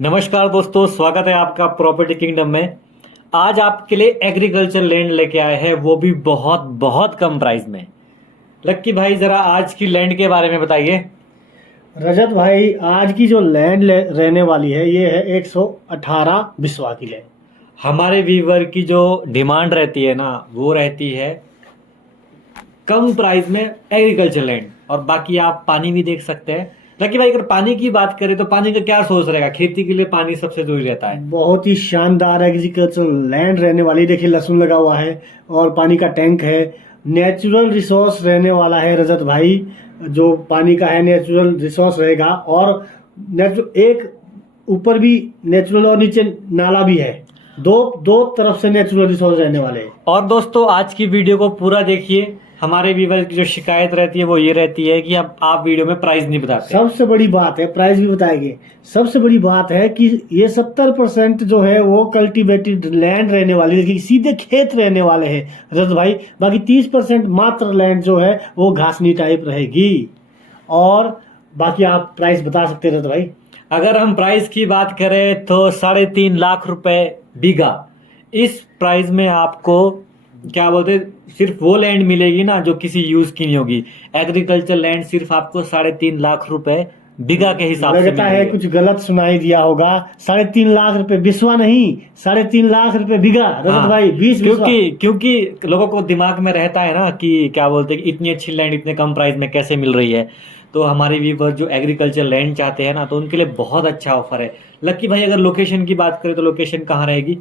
नमस्कार दोस्तों, स्वागत है आपका प्रॉपर्टी किंगडम में। आज आपके लिए एग्रीकल्चर लैंड लेके आए हैं, वो भी बहुत बहुत कम प्राइस में। लक्की भाई, जरा आज की लैंड के बारे में बताइए। रजत भाई, आज की जो लैंड रहने वाली है ये है 118 बिस्वा की लैंड। हमारे व्यूवर की जो डिमांड रहती है ना, वो रहती है कम प्राइस में एग्रीकल्चर लैंड, और बाकी आप पानी भी देख सकते हैं। लकी भाई, अगर पानी की बात करें तो पानी का क्या सोर्स रहेगा? खेती के लिए पानी सबसे जरूरी रहता है। बहुत ही शानदार एग्रीकल्चर लैंड रहने वाली। देखिए, लहसुन लगा हुआ है और पानी का टैंक है। नेचुरल रिसोर्स रहने वाला है रजत भाई। जो पानी का है नेचुरल रिसोर्स रहेगा, और एक ऊपर भी नेचुरल और नीचे नाला भी है। दो दो तरफ से नेचुरल रिसोर्स रहने वाले हैं। और दोस्तों, आज की वीडियो को पूरा देखिए। हमारे व्यूवर की जो शिकायत रहती है वो ये रहती है कि अब आप वीडियो में प्राइस नहीं बताते। सबसे बड़ी बात है, प्राइस भी बताएंगे। सबसे बड़ी बात है कि ये 70% जो है वो कल्टीवेटेड लैंड रहने वाली है, सीधे खेत रहने वाले हैं रजत भाई। बाकी 30% मात्र लैंड जो है वो घासनी टाइप रहेगी। और बाकी आप प्राइस बता सकते हैं रजत भाई। अगर हम प्राइस की बात करें तो 3.5 लाख रुपए बीघा। इस प्राइस में आपको क्या बोलते हैं, सिर्फ वो लैंड मिलेगी ना जो किसी यूज की नहीं होगी। एग्रीकल्चर लैंड सिर्फ आपको 3.5 लाख रुपए बीघा के हिसाब से लगता है मिलेगी। कुछ गलत सुनाई दिया होगा। 3.5 लाख रुपए बिस्वा नहीं, 3.5 लाख रुपए बीघा रजत हाँ, भाई। 20 बिस्वा। क्योंकि लोगों को दिमाग में रहता है ना कि क्या बोलते हैं कि इतनी अच्छी लैंड इतने कम प्राइस में कैसे मिल रही है। तो हमारे व्यूवर जो एग्रीकल्चर लैंड चाहते हैं ना, तो उनके लिए बहुत अच्छा ऑफर है। लक्की भाई, अगर लोकेशन की बात करें तो लोकेशन कहाँ रहेगी?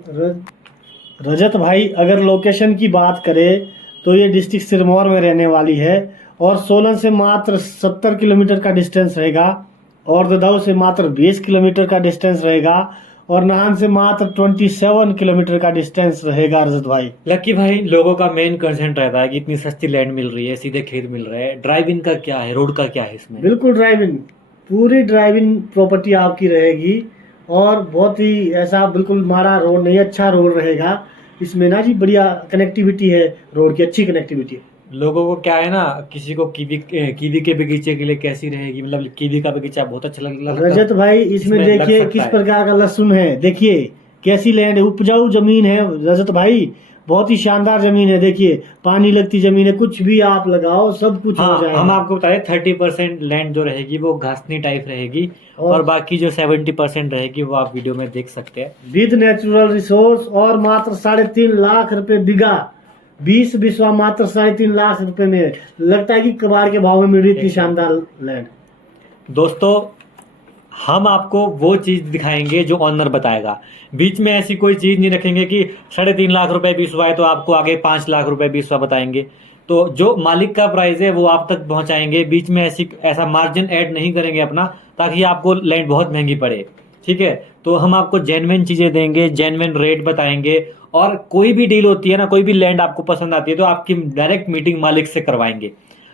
रजत भाई, अगर लोकेशन की बात करें तो ये डिस्ट्रिक्ट सिरमौर में रहने वाली है, और सोलन से मात्र 70 किलोमीटर का डिस्टेंस रहेगा, और ददाऊ से मात्र 20 किलोमीटर का डिस्टेंस रहेगा, और नाहन से मात्र 27 किलोमीटर का डिस्टेंस रहेगा रजत भाई। लक्की भाई, लोगों का मेन कंसर्न रहता है कि इतनी सस्ती लैंड मिल रही है, सीधे खेत मिल रहे हैं, ड्राइव इन का क्या है, रोड का क्या है इसमें? बिल्कुल ड्राइव इन, पूरी ड्राइव इन प्रॉपर्टी आपकी रहेगी। और बहुत ही ऐसा बिल्कुल माड़ा रोड नहीं, अच्छा रोड रहेगा इसमें ना जी। बढ़िया कनेक्टिविटी है, रोड की अच्छी कनेक्टिविटी है। लोगों को क्या है ना, किसी को कीवी के बगीचे के लिए कैसी रहेगी, मतलब कीवी का बगीचा बहुत अच्छा लगता है। रजत भाई, इसमें लग देखिए सकता किस है। प्रकार का लहसुन है। देखिए कैसी लैंड है, उपजाऊ जमीन है रजत भाई। बहुत ही शानदार जमीन है। देखिए, पानी लगती जमीन है, कुछ भी आप लगाओ सब कुछ हो हाँ, जाएगा। हम आपको बताए 30% लैंड जो रहेगी वो घासनी टाइप रहेगी, और बाकी जो 70% रहेगी वो आप वीडियो में देख सकते हैं। विद नेचुरल रिसोर्स, और मात्र 3.5 लाख रुपए बीघा। 20 बिस्वा मात्र 3.5 लाख रुपए में। लगता है कि कबाड़ के भाव में मिल रही इतनी शानदार लैंड। दोस्तों, हम आपको वो चीज दिखाएंगे जो ऑनर बताएगा। बीच में ऐसी कोई चीज नहीं रखेंगे कि 3.5 लाख रुपए बीसवा है तो आपको आगे 5 लाख रुपए बीसवा बताएंगे। तो जो मालिक का प्राइस है वो आप तक पहुंचाएंगे। बीच में ऐसा मार्जिन ऐड नहीं करेंगे अपना, ताकि आपको लैंड बहुत महंगी पड़े। ठीक है, तो हम आपको जेन्युइन चीजें देंगे, जेन्युइन रेट बताएंगे। और कोई भी डील होती है ना, कोई भी लैंड आपको पसंद आती है तो आपकी डायरेक्ट मीटिंग मालिक से करवाएंगे।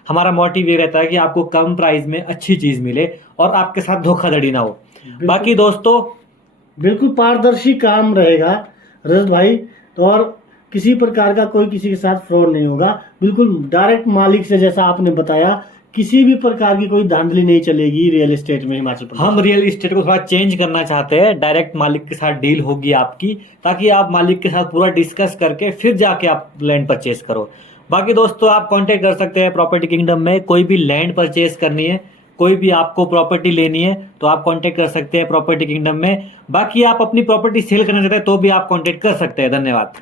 हमारा मोटिव ये रहता है कि आपको कम प्राइस में अच्छी चीज मिले और आपके साथ धोखाधड़ी ना हो। बाकी दोस्तों, बिल्कुल पारदर्शी काम रहेगा रजत भाई। तो और किसी प्रकार का कोई किसी के साथ फ्रॉड नहीं होगा। बिल्कुल डायरेक्ट मालिक से, जैसा आपने बताया, किसी भी प्रकार की कोई धांधली नहीं चलेगी रियल एस्टेट में हिमाचल प्रदेश। हम रियल इस्टेट को थोड़ा चेंज करना चाहते हैं। डायरेक्ट मालिक के साथ डील होगी आपकी, ताकि आप मालिक के साथ पूरा डिस्कस करके फिर जाके आप लैंड परचेज करो। बाकी दोस्तों, आप कांटेक्ट कर सकते हैं प्रॉपर्टी किंगडम में। कोई भी लैंड परचेज करनी है, कोई भी आपको प्रॉपर्टी लेनी है, तो आप कांटेक्ट कर सकते हैं प्रॉपर्टी किंगडम में। बाकी आप अपनी प्रॉपर्टी सेल करना चाहते हैं तो भी आप कांटेक्ट कर सकते हैं। धन्यवाद।